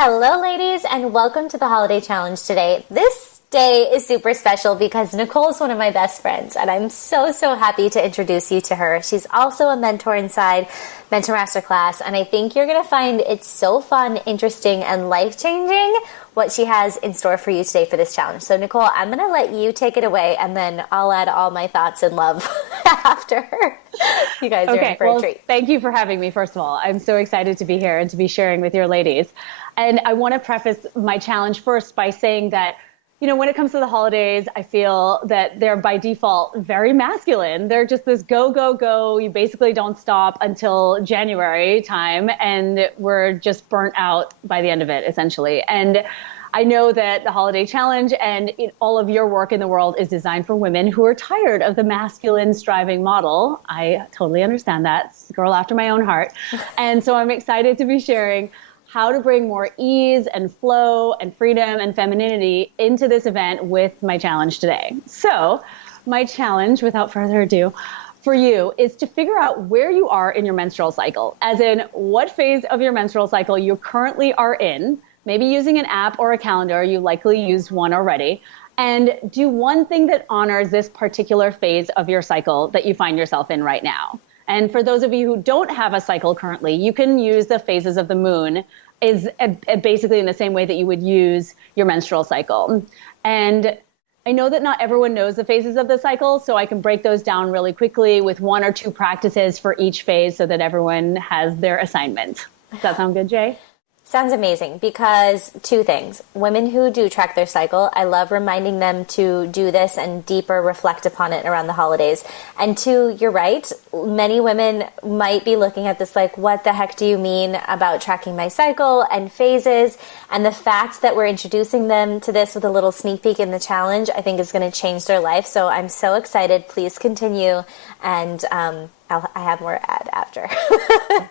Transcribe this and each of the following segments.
Hello, ladies, and welcome to the Holiday Challenge today. This day is super special because Nicole is one of my best friends, and I'm so happy to introduce you to her. She's also a mentor inside Mentor Masterclass, and I think you're going to find it so fun, interesting, and life-changing what she has in store for you today for this challenge. So, Nicole, I'm going to let you take it away, and then I'll add all my thoughts and love after. You guys are in for a treat. Thank you for having me, first of all. I'm so excited to be here and to be sharing with your ladies. And I want to preface my challenge first by saying that, when it comes to the holidays, I feel that they're by default very masculine. They're just this go, go, go. You basically don't stop until January time, and we're just burnt out by the end of it, essentially. And I know that the Holiday Challenge and all of your work in the world is designed for women who are tired of the masculine striving model. I totally understand that. It's a girl after my own heart. And so I'm excited to be sharing how to bring more ease and flow and freedom and femininity into this event with my challenge today. So my challenge, without further ado, for you is to figure out where you are in your menstrual cycle, as in what phase of your menstrual cycle you currently are in, maybe using an app or a calendar. You likely used one already. And do one thing that honors this particular phase of your cycle that you find yourself in right now. And for those of you who don't have a cycle currently, you can use the phases of the moon is basically in the same way that you would use your menstrual cycle. And I know that not everyone knows the phases of the cycle, so I can break those down really quickly with one or two practices for each phase so that everyone has their assignment. Does that sound good, Jay? Sounds amazing, because two things. Women who do track their cycle, I love reminding them to do this and deeper reflect upon it around the holidays. And two, you're right. Many women might be looking at this like, what the heck do you mean about tracking my cycle and phases? And the fact that we're introducing them to this with a little sneak peek in the challenge, I think is going to change their life. So I'm so excited. Please continue. And I have more to add after.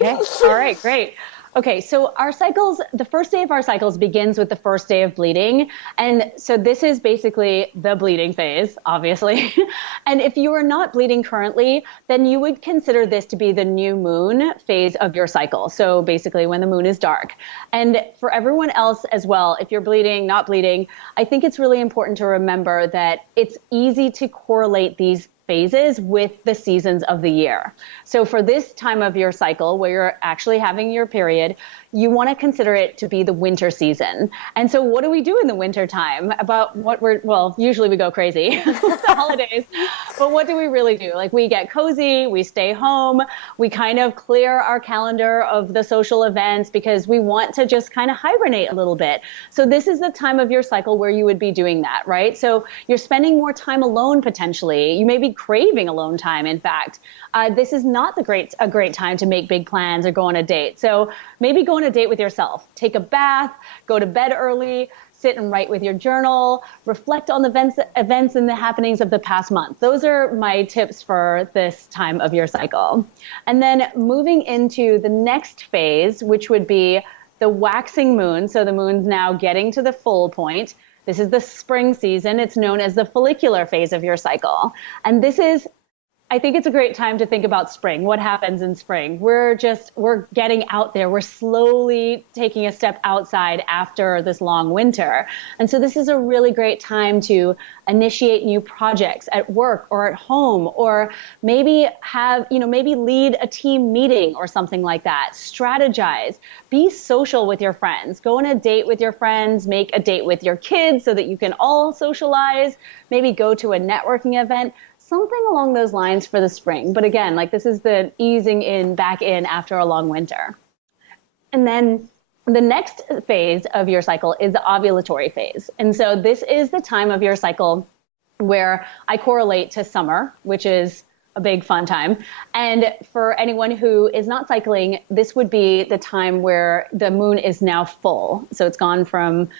Okay. All right. Great. Okay, so our cycles, the first day of our cycles begins with the first day of bleeding. And so this is basically the bleeding phase, obviously. And if you are not bleeding currently, then you would consider this to be the new moon phase of your cycle. So basically when the moon is dark. And for everyone else as well, if you're bleeding, not bleeding, I think it's really important to remember that it's easy to correlate these phases with the seasons of the year. So for this time of your cycle where you're actually having your period, you want to consider it to be the winter season. And so what do we do in the winter time about usually we go crazy with the holidays, but what do we really do? Like, we get cozy, we stay home, we kind of clear our calendar of the social events because we want to just kind of hibernate a little bit. So this is the time of your cycle where you would be doing that, right? So you're spending more time alone potentially. You may be craving alone time, in fact. This is not a great time to make big plans or go on a date. So maybe go on a date with yourself. Take a bath, go to bed early, sit and write with your journal, reflect on the events and the happenings of the past month. Those are my tips for this time of your cycle. And then moving into the next phase, which would be the waxing moon. So the moon's now getting to the full point. This is the spring season. It's known as the follicular phase of your cycle. And I think it's a great time to think about spring. What happens in spring? We're getting out there. We're slowly taking a step outside after this long winter. And so this is a really great time to initiate new projects at work or at home, or maybe maybe lead a team meeting or something like that. Strategize. Be social with your friends. Go on a date with your friends. Make a date with your kids so that you can all socialize. Maybe go to a networking event. Something along those lines for the spring. But again, this is the easing back in after a long winter. And then the next phase of your cycle is the ovulatory phase. And so this is the time of your cycle where I correlate to summer, which is a big fun time. And for anyone who is not cycling, this would be the time where the moon is now full. So it's gone from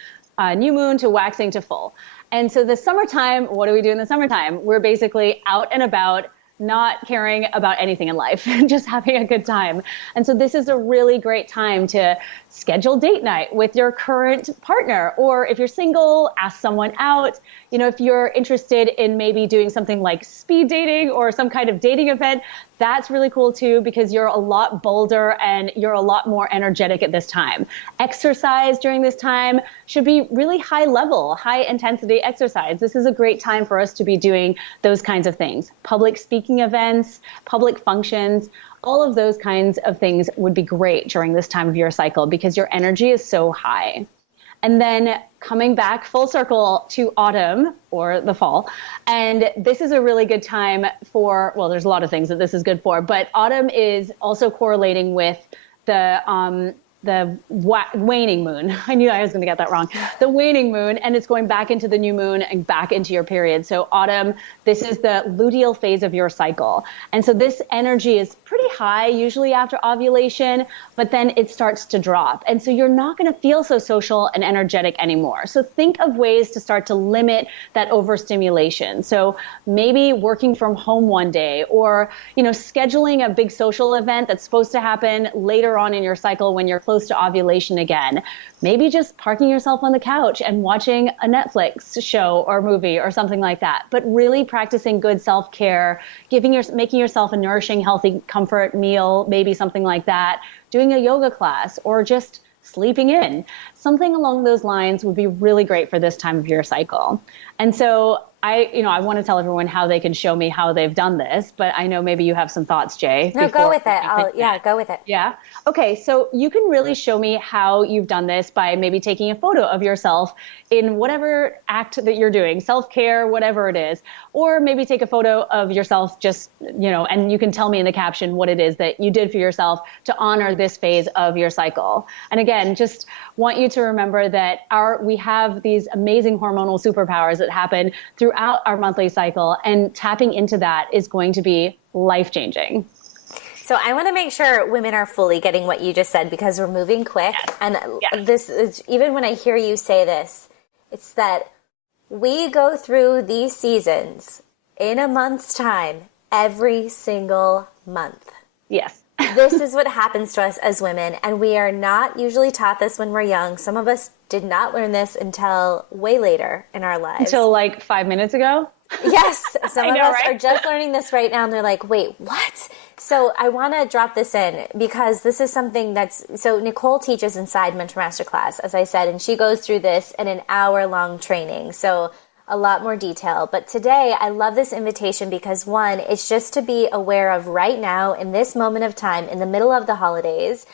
new moon to waxing to full. And so the summertime, what do we do in the summertime? We're basically out and about, not caring about anything in life, just having a good time. And so this is a really great time to schedule date night with your current partner. Or if you're single, ask someone out. If you're interested in maybe doing something like speed dating or some kind of dating event, that's really cool too, because you're a lot bolder and you're a lot more energetic at this time. Exercise during this time should be really high level, high intensity exercise. This is a great time for us to be doing those kinds of things. Public speaking events, public functions, all of those kinds of things would be great during this time of your cycle because your energy is so high. And then coming back full circle to autumn or the fall. And this is a really good time for, well, there's a lot of things that this is good for, but autumn is also correlating with the waning moon. I knew I was going to get that wrong. The waning moon, and it's going back into the new moon and back into your period. So autumn, this is the luteal phase of your cycle. And so this energy is pretty high, usually after ovulation, but then it starts to drop. And so you're not going to feel so social and energetic anymore. So think of ways to start to limit that overstimulation. So maybe working from home one day, or, scheduling a big social event that's supposed to happen later on in your cycle when you're close to ovulation again. Maybe just parking yourself on the couch and watching a Netflix show or movie or something like that. But really practicing good self-care, making yourself a nourishing, healthy comfort meal, maybe something like that, doing a yoga class, or just sleeping in. Something along those lines would be really great for this time of your cycle. And so I want to tell everyone how they can show me how they've done this, but I know maybe you have some thoughts, Jay. No, go with it. Go with it. Yeah. Okay. So you can really show me how you've done this by maybe taking a photo of yourself in whatever act that you're doing, self-care, whatever it is, or maybe take a photo of yourself just, and you can tell me in the caption what it is that you did for yourself to honor this phase of your cycle. And again, just want you to remember that we have these amazing hormonal superpowers that happen throughout our monthly cycle, and tapping into that is going to be life-changing. So I want to make sure women are fully getting what you just said, because we're moving quick. Yes. And this is, even when I hear you say this, it's that we go through these seasons in a month's time, every single month. Yes. This is what happens to us as women, and we are not usually taught this when we're young. Some of us did not learn this until way later in our lives. Until like 5 minutes ago? Yes. Some of us are just learning this right now, and they're like, wait, what? So I want to drop this in because this is something so Nicole teaches inside Mentor Masterclass, as I said, and she goes through this in an hour-long training. So a lot more detail. But today, I love this invitation because, one, it's just to be aware of right now, in this moment of time, in the middle of the holidays.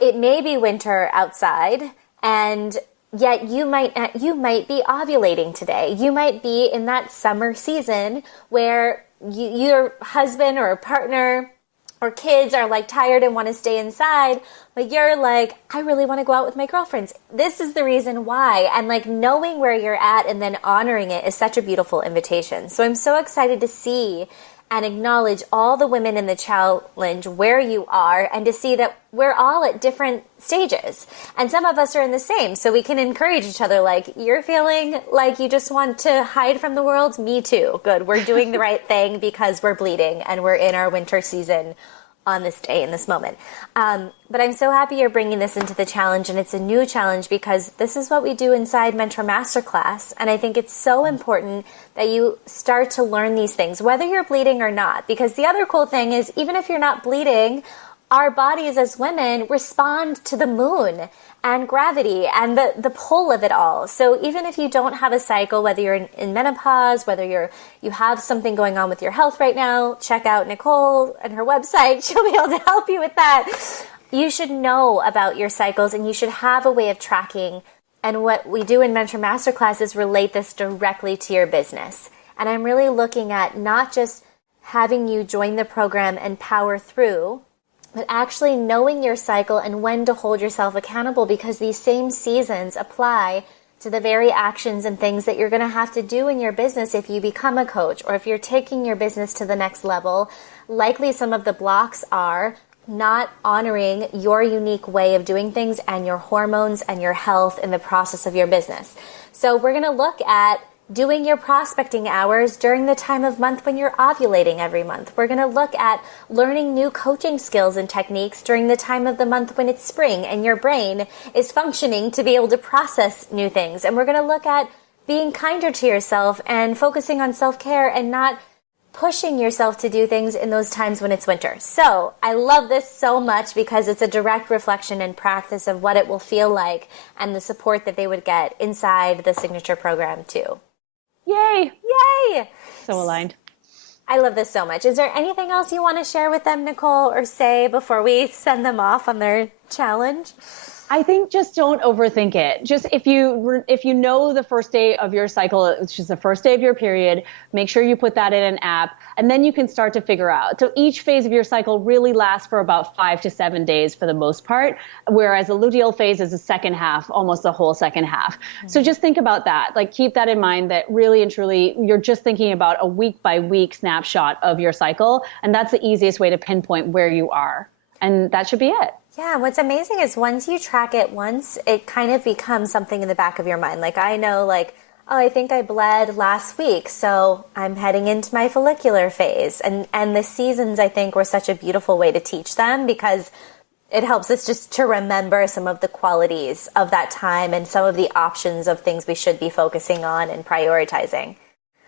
It may be winter outside, and yet you might be ovulating today. You might be in that summer season where your husband or a partner or kids are like tired and want to stay inside, but you're like, I really want to go out with my girlfriends. This is the reason why. And like knowing where you're at and then honoring it is such a beautiful invitation. So I'm so excited to see and acknowledge all the women in the challenge where you are, and to see that we're all at different stages. And some of us are in the same, so we can encourage each other. Like, you're feeling like you just want to hide from the world? Me too. Good. We're doing the right thing because we're bleeding and we're in our winter season on this day, in this moment. But I'm so happy you're bringing this into the challenge, and it's a new challenge because this is what we do inside Mentor Masterclass. And I think it's so important that you start to learn these things, whether you're bleeding or not. Because the other cool thing is, even if you're not bleeding, our bodies as women respond to the moon and gravity and the pull of it all. So even if you don't have a cycle, whether you're in menopause, whether you have something going on with your health right now, check out Nicole and her website. She'll be able to help you with that. You should know about your cycles, and you should have a way of tracking. And what we do in Mentor Masterclass is relate this directly to your business. And I'm really looking at not just having you join the program and power through, but actually knowing your cycle and when to hold yourself accountable, because these same seasons apply to the very actions and things that you're going to have to do in your business if you become a coach, or if you're taking your business to the next level. Likely some of the blocks are not honoring your unique way of doing things and your hormones and your health in the process of your business. So we're going to look at doing your prospecting hours during the time of month when you're ovulating every month. We're going to look at learning new coaching skills and techniques during the time of the month when it's spring and your brain is functioning to be able to process new things. And we're going to look at being kinder to yourself and focusing on self-care and not pushing yourself to do things in those times when it's winter. So I love this so much because it's a direct reflection and practice of what it will feel like and the support that they would get inside the signature program too. Yay! Yay! So aligned. I love this so much. Is there anything else you want to share with them, Nicole, or say before we send them off on their challenge? I think just don't overthink it. Just if you know the first day of your cycle, which is the first day of your period, make sure you put that in an app, and then you can start to figure out. So each phase of your cycle really lasts for about 5 to 7 days for the most part, whereas the luteal phase is the second half, almost the whole second half. Mm-hmm. So just think about that. Like keep that in mind that really and truly you're just thinking about a week by week snapshot of your cycle, and that's the easiest way to pinpoint where you are. And that should be it. Yeah, what's amazing is once you track it once, it kind of becomes something in the back of your mind. Like I know, like, oh, I think I bled last week, so I'm heading into my follicular phase. And the seasons, I think, were such a beautiful way to teach them because it helps us just to remember some of the qualities of that time and some of the options of things we should be focusing on and prioritizing.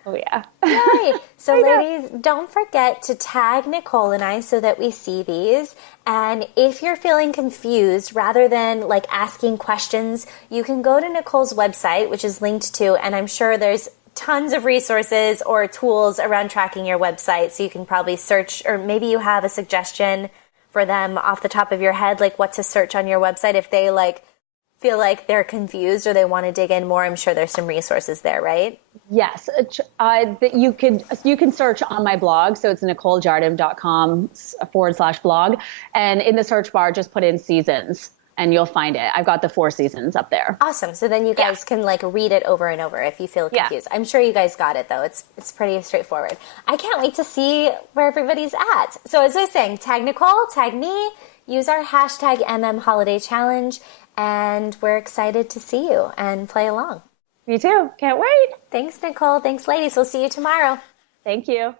Oh, yeah. Yay. So ladies, don't forget to tag Nicole and I so that we see these. And if you're feeling confused, rather than like asking questions, you can go to Nicole's website, which is linked to, and I'm sure there's tons of resources or tools around tracking your website. So you can probably search, or maybe you have a suggestion for them off the top of your head, like what to search on your website if they like feel like they're confused or they want to dig in more. I'm sure there's some resources there, right? Yes, you can search on my blog. So it's nicolejardim.com/blog. And in the search bar, just put in seasons and you'll find it. I've got the 4 seasons up there. Awesome. So then you guys can like read it over and over if you feel confused. I'm sure you guys got it though. It's pretty straightforward. I can't wait to see where everybody's at. So as I was saying, tag Nicole, tag me, use our hashtag #HolidayChallenge. And we're excited to see you and play along. Me too. Can't wait. Thanks, Nicole. Thanks, ladies. We'll see you tomorrow. Thank you.